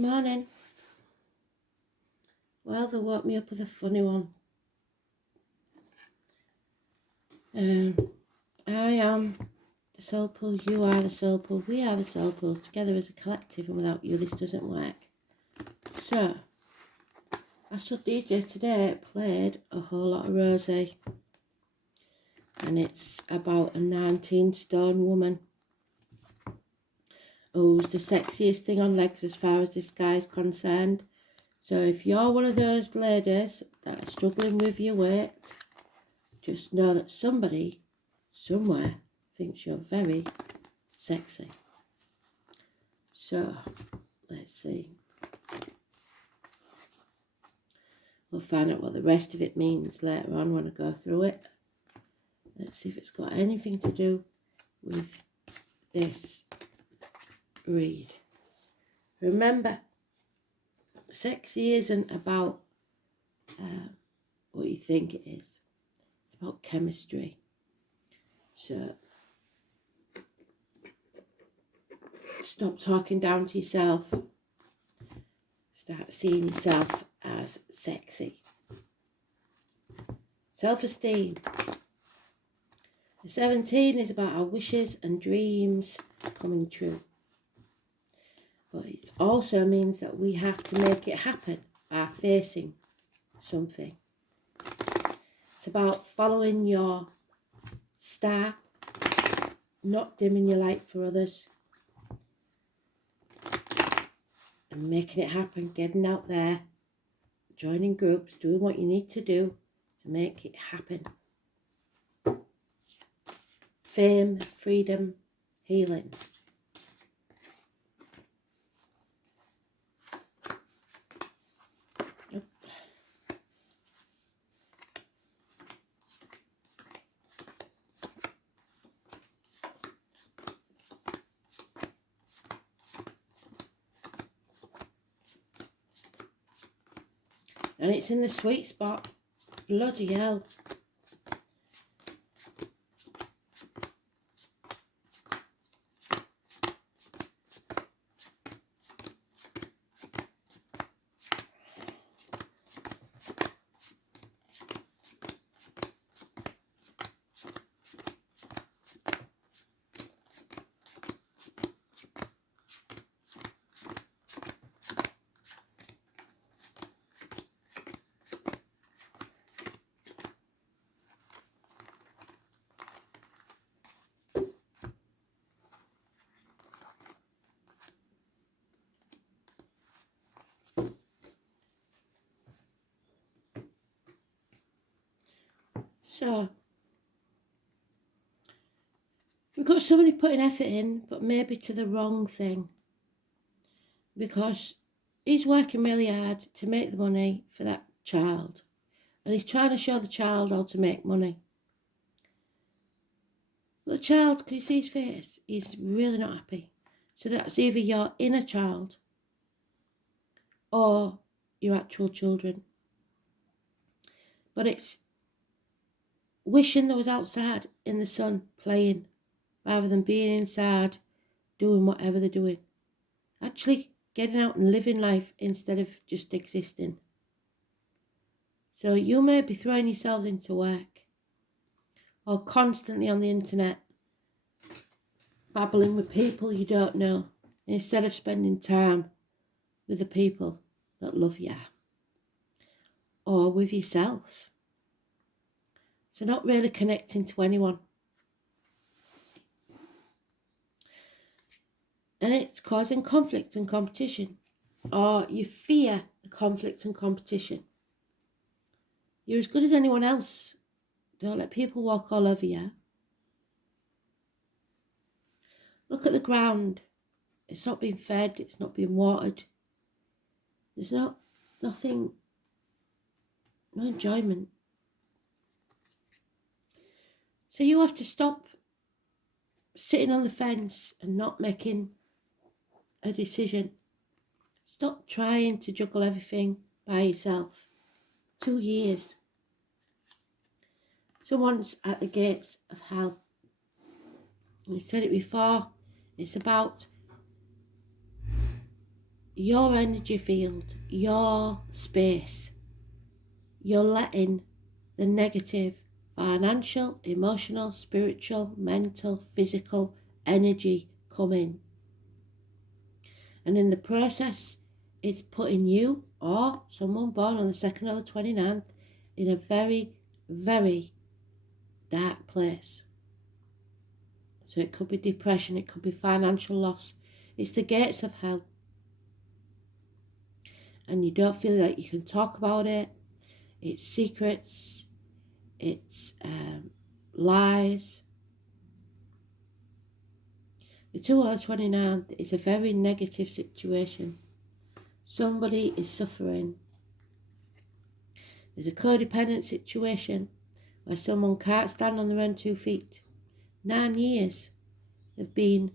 Morning. Well, they woke me up with a funny one. I am the soul pool, you are the soul pool, we are the soul pool, together as a collective, and without you this doesn't work. So, Astral DJ today played a whole lot of Rosie, and it's about a 19 stone woman who's the sexiest thing on legs as far as this guy's concerned. So if you're one of those ladies that are struggling with your weight, just know that somebody, somewhere, thinks you're very sexy. So, let's see. We'll find out what the rest of it means later on when I go through it. Let's see if it's got anything to do with this read. Remember, sexy isn't about what you think it is. It's about chemistry. So, stop talking down to yourself. Start seeing yourself as sexy. Self-esteem. The 17 is about our wishes and dreams coming true. But it also means that we have to make it happen by facing something. It's about following your star, not dimming your light for others, and making it happen, getting out there, joining groups, doing what you need to do to make it happen. Fame, freedom, healing. And it's in the sweet spot. Bloody hell. So, we've got somebody putting effort in, but maybe to the wrong thing. Because he's working really hard to make the money for that child. And he's trying to show the child how to make money. But the child, can you see his face? He's really not happy. So that's either your inner child or your actual children. But it's wishing they was outside in the sun playing rather than being inside doing whatever they're doing. Actually getting out and living life instead of just existing. So you may be throwing yourselves into work or constantly on the internet babbling with people you don't know instead of spending time with the people that love you or with yourself. So not really connecting to anyone. And it's causing conflict and competition, or you fear the conflict and competition. You're as good as anyone else. Don't let people walk all over you. Look at the ground. It's not being fed, it's not being watered. There's nothing, no enjoyment. So you have to stop sitting on the fence and not making a decision. Stop trying to juggle everything by yourself. 2 years. Someone's at the gates of hell. We said it before. It's about your energy field, your space. You're letting the negative financial, emotional, spiritual, mental, physical energy come in. And in the process, it's putting you or someone born on the 2nd or the 29th in a very, very dark place. So it could be depression, it could be financial loss. It's the gates of hell. And you don't feel like you can talk about it. It's secrets. It's lies. The 2 or 29th is a very negative situation. Somebody is suffering. There's a codependent situation where someone can't stand on their own 2 feet. 9 years they've been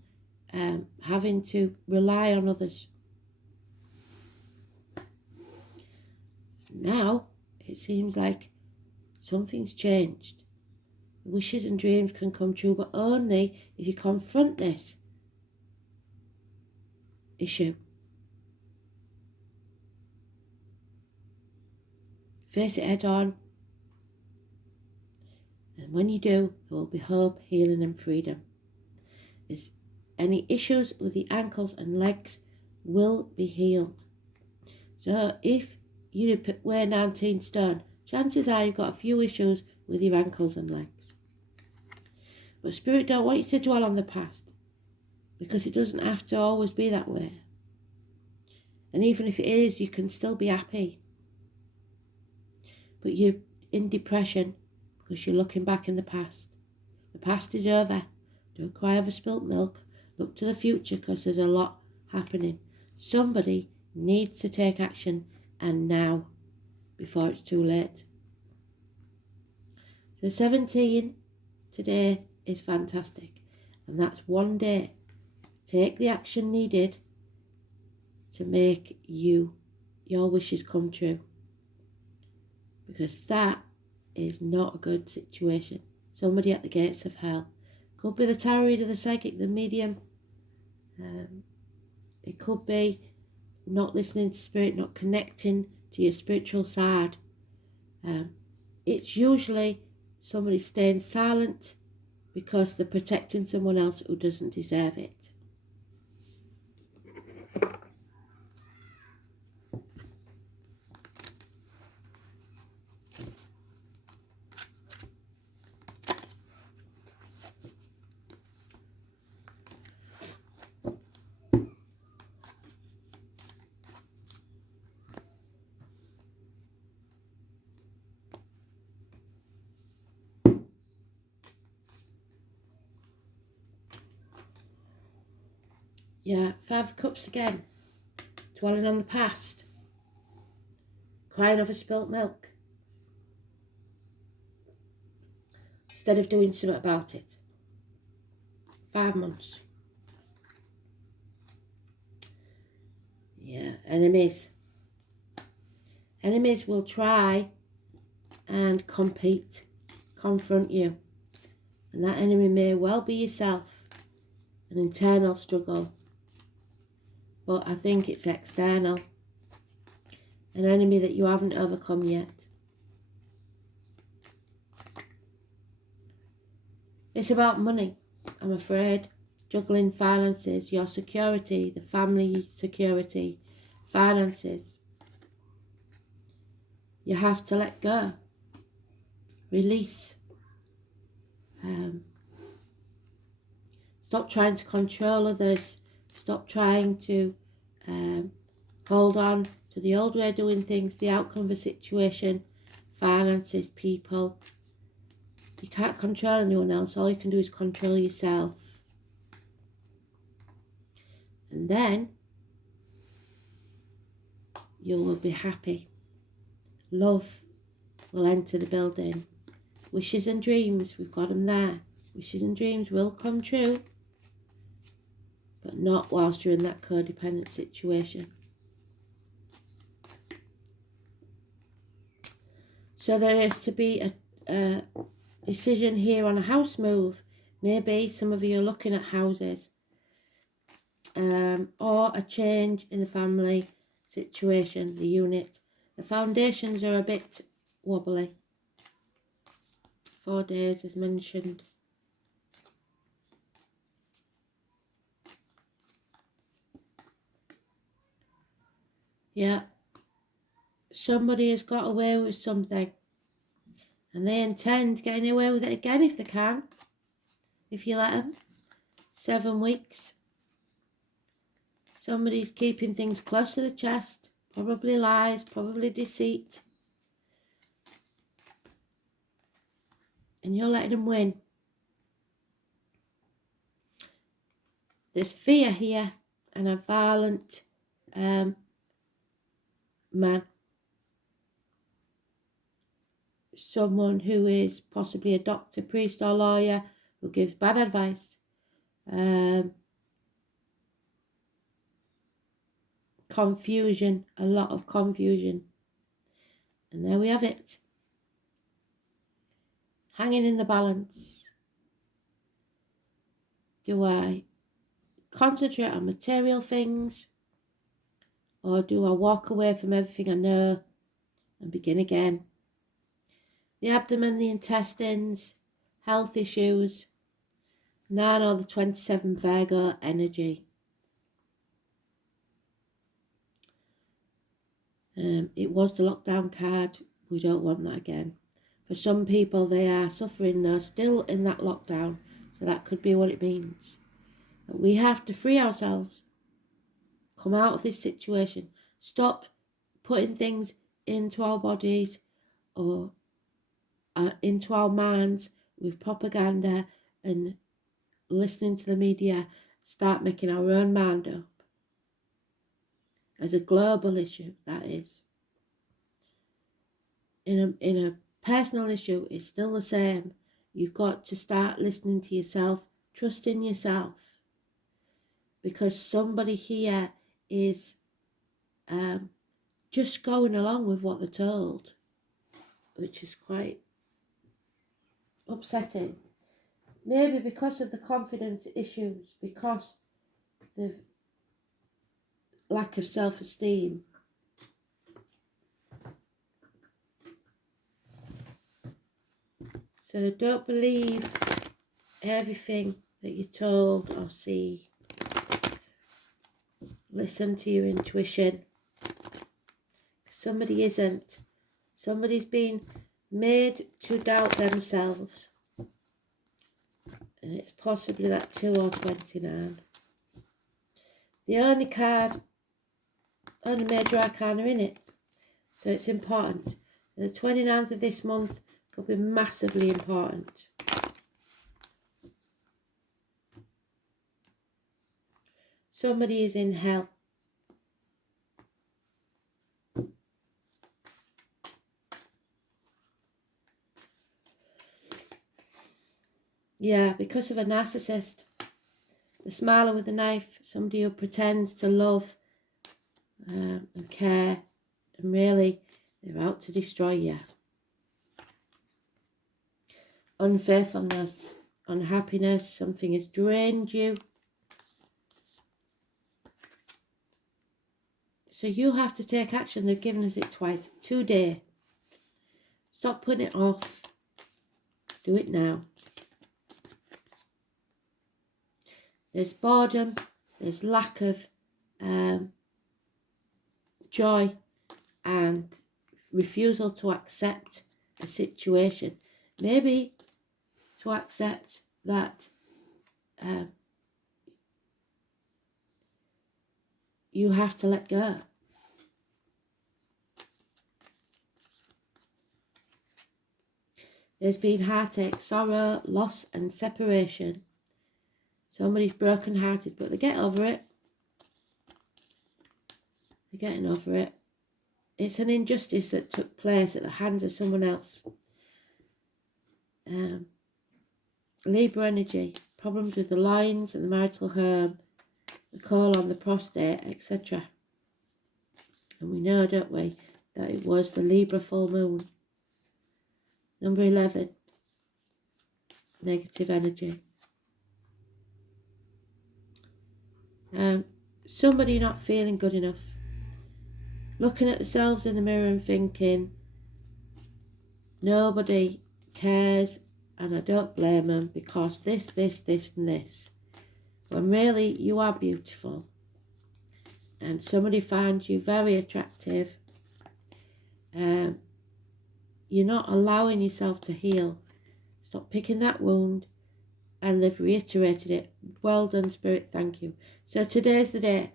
having to rely on others. Now it seems like something's changed. Wishes and dreams can come true, but only if you confront this issue. Face it head on. And when you do, there will be hope, healing and freedom. There's any issues with the ankles and legs will be healed. So if you weigh 19 stone, chances are you've got a few issues with your ankles and legs. But Spirit don't want you to dwell on the past, because it doesn't have to always be that way. And even if it is, you can still be happy. But you're in depression because you're looking back in the past. The past is over. Don't cry over spilt milk. Look to the future, because there's a lot happening. Somebody needs to take action, and now, before it's too late. So 17 today is fantastic, and that's one day. Take the action needed to make your wishes come true, because that is not a good situation. Somebody at the gates of hell. Could be the tarot reader, the psychic, the medium. It could be not listening to spirit, not connecting to your spiritual side. It's usually somebody staying silent because they're protecting someone else who doesn't deserve it. Yeah, 5 of Cups again. Dwelling on the past. Crying over spilt milk. Instead of doing something about it. 5 months. Yeah, enemies. Enemies will try and compete, confront you. And that enemy may well be yourself. An internal struggle. But I think it's external. An enemy that you haven't overcome yet. It's about money, I'm afraid. Juggling finances, your security, the family security, finances. You have to let go. Release. Stop trying to control others. Stop trying to hold on to the old way of doing things, the outcome of a situation, finances, people. You can't control anyone else. All you can do is control yourself. And then you will be happy. Love will enter the building. Wishes and dreams, we've got them there. Wishes and dreams will come true. But not whilst you're in that codependent situation. So there is to be a decision here on a house move. Maybe some of you are looking at houses. or a change in the family situation, the unit. The foundations are a bit wobbly. 4 days as mentioned. Yeah. Somebody has got away with something and they intend getting away with it again if they can. If you let them. 7 weeks. Somebody's keeping things close to the chest. Probably lies, probably deceit. And you're letting them win. There's fear here and a violent man. Someone who is possibly a doctor, priest or lawyer who gives bad advice. Confusion, a lot of confusion. And there we have it. Hanging in the balance. Do I concentrate on material things, or do I walk away from everything I know and begin again? The abdomen, the intestines, health issues, 9 or the 27 Virgo energy. It was the lockdown card. We don't want that again. For some people, they are suffering. They're still in that lockdown. So that could be what it means. But we have to free ourselves. Come out of this situation. Stop putting things into our bodies or into our minds with propaganda and listening to the media. Start making our own mind up. As a global issue, that is. In a personal issue, it's still the same. You've got to start listening to yourself, trusting yourself. Because somebody here is just going along with what they're told, which is quite upsetting. Maybe because of the confidence issues, because the lack of self-esteem. So don't believe everything that you're told or see. Listen to your intuition. Somebody isn't. Somebody's been made to doubt themselves. And it's possibly that 2 or 29. The only card, only major arcana in it. So it's important. The 29th of this month could be massively important. Somebody is in hell. Yeah, because of a narcissist. The smiler with a knife, somebody who pretends to love and care, and really they're out to destroy you. Unfaithfulness, unhappiness, something has drained you. So you have to take action. They've given us it twice. Today. Stop putting it off. Do it now. There's boredom. There's lack of joy and refusal to accept a situation. Maybe to accept that you have to let go. There's been heartache, sorrow, loss and separation. Somebody's broken hearted, but they get over it. They're getting over it. It's an injustice that took place at the hands of someone else. Libra energy, problems with the lines and the marital home, the colon, the prostate, etc. And we know, don't we, that it was the Libra full moon. Number 11, negative energy. Somebody not feeling good enough, looking at themselves in the mirror and thinking, nobody cares and I don't blame them because this and this. When really you are beautiful and somebody finds you very attractive, you're not allowing yourself to heal. Stop picking that wound, and they've reiterated it. Well done, Spirit, thank you. So today's the day.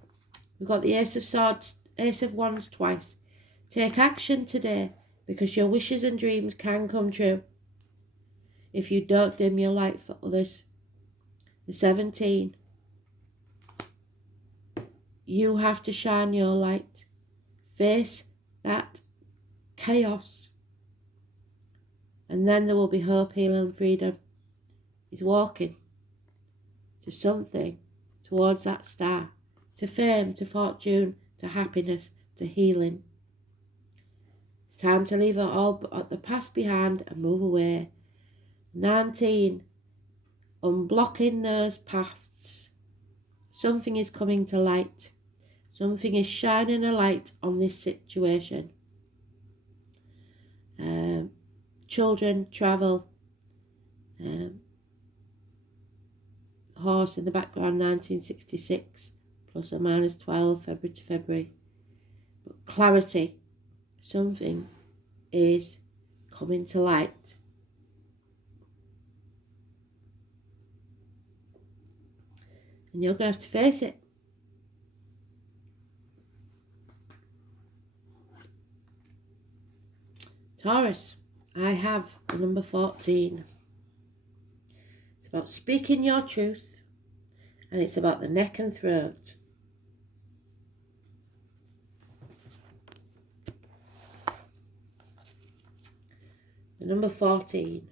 We've got the Ace of Swords, Ace of Wands twice. Take action today, because your wishes and dreams can come true if you don't dim your light for others. The 17. You have to shine your light. Face that chaos. And then there will be hope, healing and freedom. He's walking to something, towards that star, to fame, to fortune, to happiness, to healing. It's time to leave all the past behind and move away. 19. Unblocking those paths. Something is coming to light. Something is shining a light on this situation. Children, travel. Horse in the background, 1966, plus or minus 12, February to February. But clarity. Something is coming to light. And you're going to have to face it. Taurus, I have the number 14. It's about speaking your truth, and it's about the neck and throat. The number 14.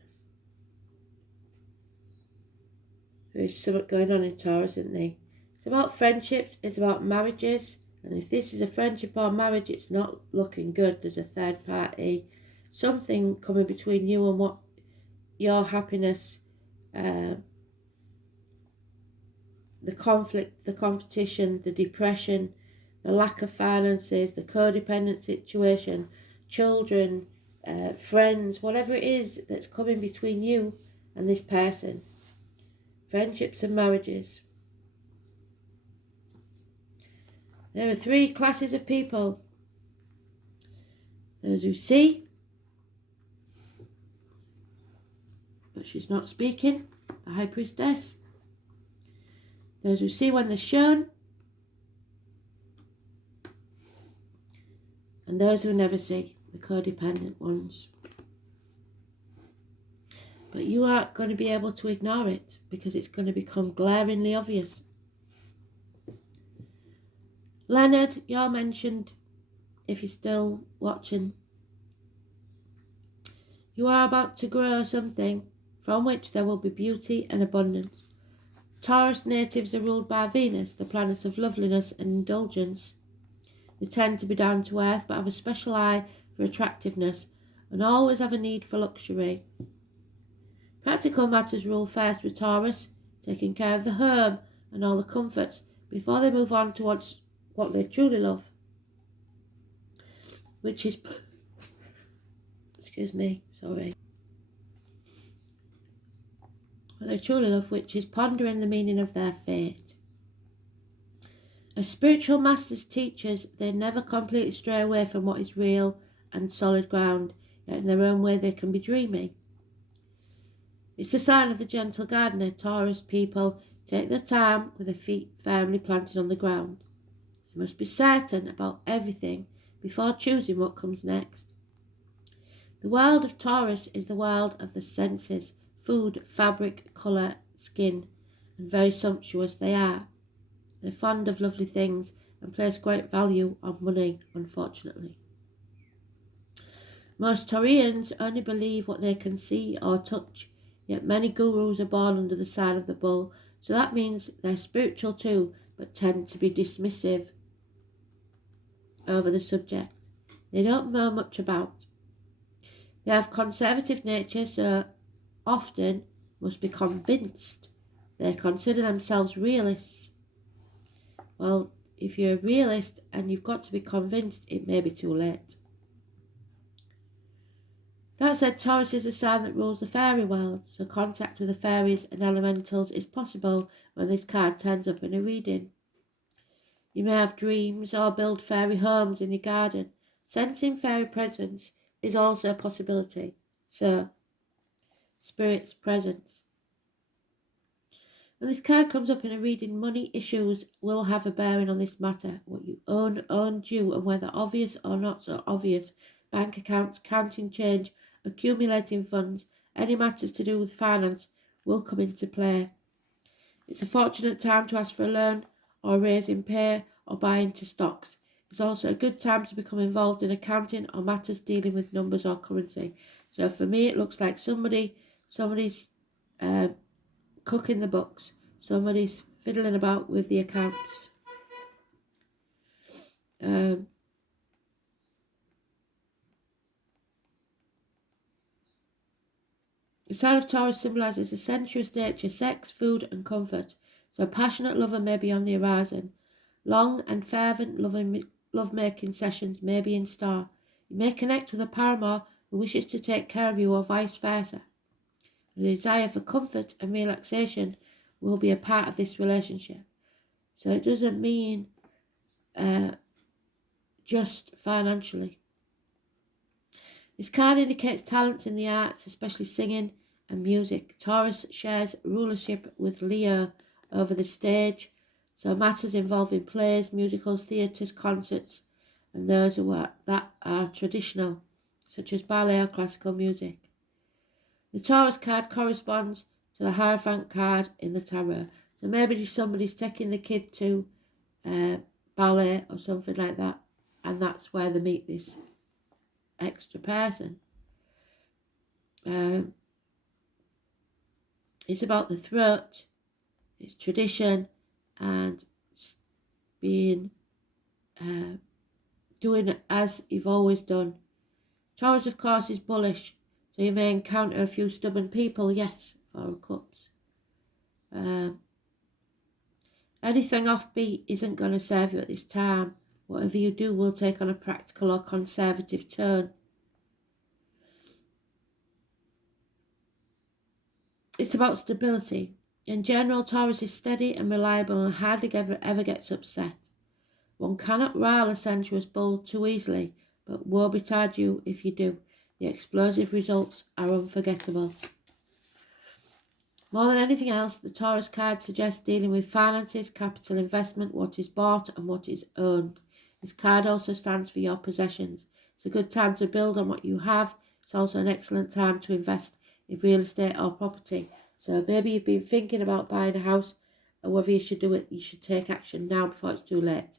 There is something going on in Taurus, isn't there? It's about friendships, it's about marriages, and if this is a friendship or marriage, it's not looking good. There's a third party, something coming between you and what your happiness, the conflict, the competition, the depression, the lack of finances, the codependent situation, children, friends, whatever it is that's coming between you and this person. Friendships and marriages. There are 3 classes of people. Those who see, but she's not speaking, the High Priestess. Those who see when they're shown, and those who never see, the codependent ones. But you aren't going to be able to ignore it because it's going to become glaringly obvious. Leonard, you're mentioned if you're still watching. You are about to grow something from which there will be beauty and abundance. Taurus natives are ruled by Venus, the planet of loveliness and indulgence. They tend to be down to earth but have a special eye for attractiveness and always have a need for luxury. Practical matters rule first with Taurus, taking care of the home and all the comforts before they move on towards what they truly love, which is, what they truly love, which is pondering the meaning of their fate. As spiritual masters, teachers, they never completely stray away from what is real and solid ground, yet in their own way they can be dreamy. It's the sign of the gentle gardener. Taurus people take their time with their feet firmly planted on the ground. They must be certain about everything before choosing what comes next. The world of Taurus is the world of the senses, food, fabric, colour, skin, and very sumptuous they are. They're fond of lovely things and place great value on money, unfortunately. Most Taurians only believe what they can see or touch, yet many gurus are born under the sign of the bull, so that means they're spiritual too, but tend to be dismissive over the subject. They don't know much about. They have conservative nature, so often must be convinced. They consider themselves realists. Well, if you're a realist and you've got to be convinced, it may be too late. That said, Taurus is a sign that rules the fairy world, so contact with the fairies and elementals is possible when this card turns up in a reading. You may have dreams or build fairy homes in your garden. Sensing fairy presence is also a possibility. So, spirits' presence. When this card comes up in a reading, money issues will have a bearing on this matter. What you own due, and whether obvious or not so obvious. Bank accounts, counting change, accumulating funds, any matters to do with finance will come into play. It's a fortunate time to ask for a loan or raise in pay or buy into stocks. It's also a good time to become involved in accounting or matters dealing with numbers or currency. So for me, it looks like somebody's cooking the books. Somebody's fiddling about with the accounts. The sign of Taurus symbolises a sensuous nature, sex, food and comfort. So a passionate lover may be on the horizon. Long and fervent love-making sessions may be in store. You may connect with a paramour who wishes to take care of you or vice versa. The desire for comfort and relaxation will be a part of this relationship. So it doesn't mean just financially. This card indicates talents in the arts, especially singing and music. Taurus shares rulership with Leo over the stage, so matters involving plays, musicals, theatres, concerts, and those that are traditional, such as ballet or classical music. The Taurus card corresponds to the Hierophant card in the tarot. So maybe somebody's taking the kid to ballet or something like that, and that's where they meet this extra person. It's about the throat, it's tradition, and being doing as you've always done. Taurus, of course, is bullish, so you may encounter a few stubborn people. Yes, Four of Cups. Anything offbeat isn't going to serve you at this time. Whatever you do will take on a practical or conservative tone. It's about stability. In general, Taurus is steady and reliable and hardly ever gets upset. One cannot rile a sensuous bull too easily, but woe betide you if you do. The explosive results are unforgettable. More than anything else, the Taurus card suggests dealing with finances, capital investment, what is bought and what is owned. This card also stands for your possessions. It's a good time to build on what you have. It's also an excellent time to invest in real estate or property. So maybe you've been thinking about buying a house, and whether you should do it, you should take action now before it's too late.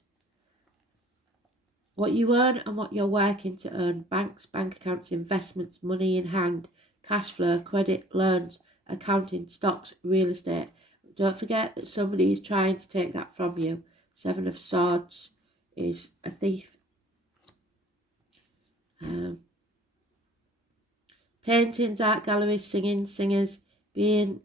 What you earn and what you're working to earn: banks, bank accounts, investments, money in hand, cash flow, credit, loans, accounting, stocks, real estate. Don't forget that somebody is trying to take that from you. Seven of Swords is a thief. Paintings, art galleries, singing, singers, being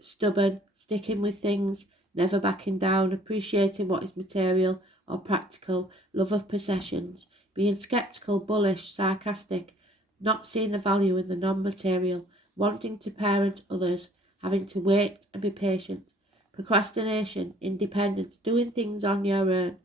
stubborn, sticking with things, never backing down, appreciating what is material or practical, love of possessions, being sceptical, bullish, sarcastic, not seeing the value in the non-material, wanting to parent others, having to wait and be patient, procrastination, independence, doing things on your own,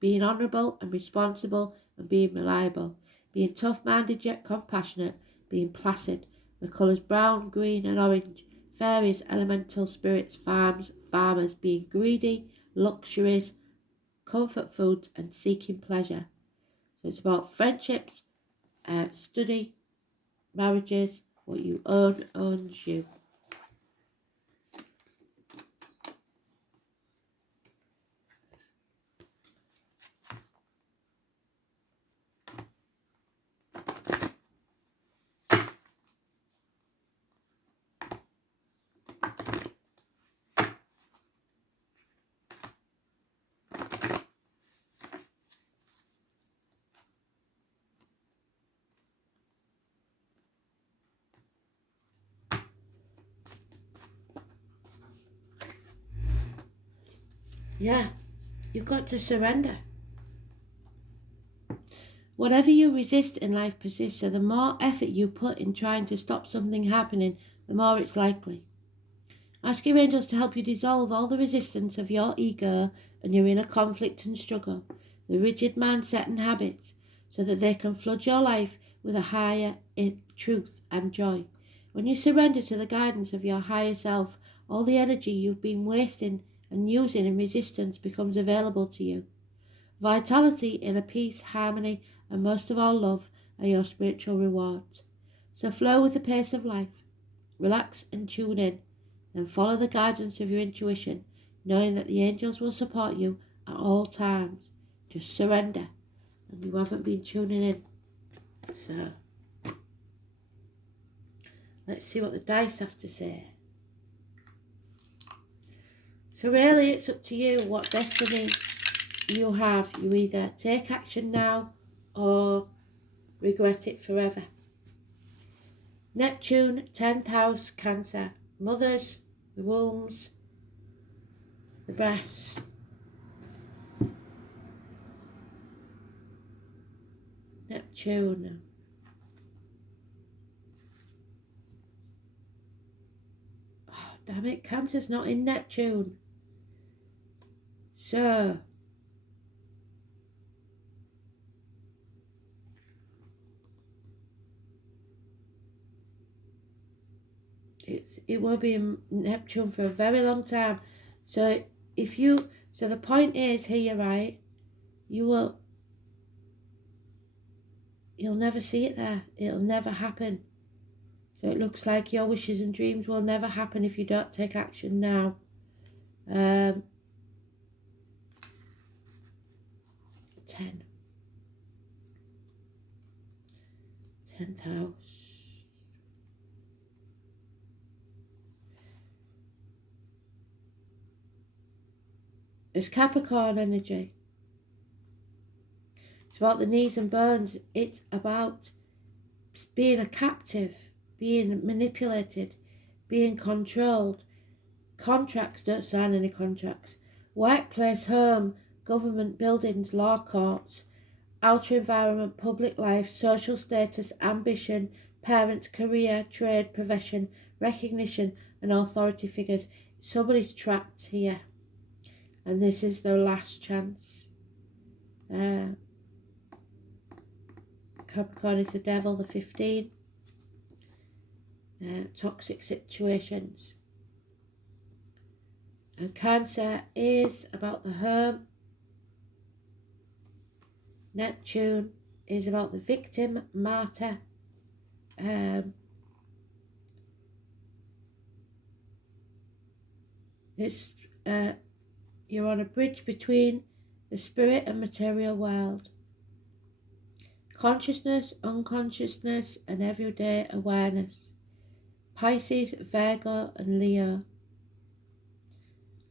being honourable and responsible and being reliable, being tough-minded yet compassionate, being placid. The colours brown, green and orange. Fairies, elemental spirits, farmers, being greedy, luxuries, comfort foods and seeking pleasure. So it's about friendships, study, marriages. What you own owns you. Yeah, You've got to surrender. Whatever you resist in life persists, so the more effort you put in trying to stop something happening, the more it's likely. Ask your angels to help you dissolve all the resistance of your ego and your inner conflict and struggle, the rigid mindset and habits, so that they can flood your life with a higher truth and joy. When you surrender to the guidance of your higher self, all the energy you've been wasting and using in resistance becomes available to you. Vitality, inner peace, harmony, and most of all love are your spiritual rewards. So flow with the pace of life. Relax and tune in. Then follow the guidance of your intuition, knowing that the angels will support you at all times. Just surrender, and you haven't been tuning in. So, let's see what the dice have to say. So really, it's up to you what destiny you have. You either take action now or regret it forever. Neptune, 10th house, Cancer. Mothers, the wombs, the breasts. Neptune. Oh, damn it, Cancer's not in Neptune. So, it will be in Neptune for a very long time. So the point is here, right? You'll never see it there. It'll never happen. So it looks like your wishes and dreams will never happen if you don't take action now. 10th house. It's Capricorn energy. It's about the knees and bones. It's about being a captive, being manipulated, being controlled. Contracts, don't sign any contracts. Workplace, home, government, buildings, law courts, outer environment, public life, social status, ambition, parents, career, trade, profession, recognition, and authority figures. Somebody's trapped here, and this is their last chance. Capricorn is the devil, the 15. Toxic situations. And Cancer is about the home. Neptune is about the victim, martyr. You're on a bridge between the spirit and material world. Consciousness, unconsciousness, and everyday awareness. Pisces, Virgo, and Leo.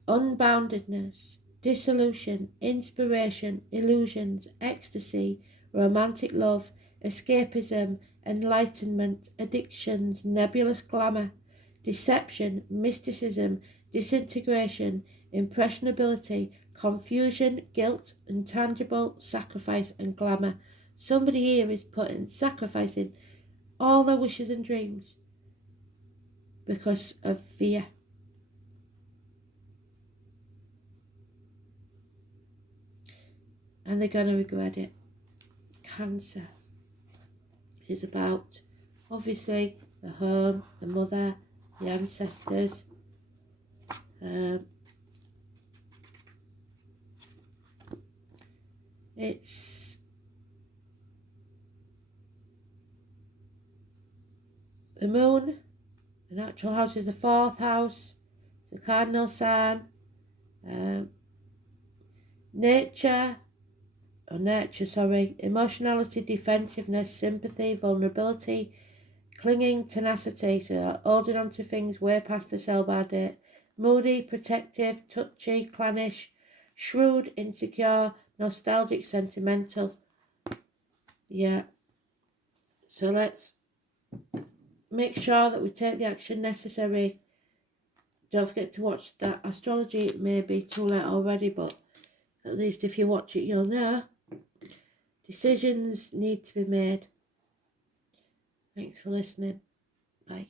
Unboundedness, dissolution, inspiration, illusions, ecstasy, romantic love, escapism, enlightenment, addictions, nebulous glamour, deception, mysticism, disintegration, impressionability, confusion, guilt, intangible, sacrifice, and glamour. Somebody here is sacrificing all their wishes and dreams because of fear. And they're going to regret it. Cancer is about, obviously, the home, the mother, the ancestors. It's the moon. The natural house is the 4th house. It's the cardinal sign. Nurture, emotionality, defensiveness, sympathy, vulnerability, clinging, tenacity, so holding on to things way past the sell-by date. Moody, protective, touchy, clannish, shrewd, insecure, nostalgic, sentimental. Yeah. So let's make sure that we take the action necessary. Don't forget to watch that astrology. It may be too late already, but At least if you watch it, you'll know. Decisions need to be made. Thanks for listening. Bye.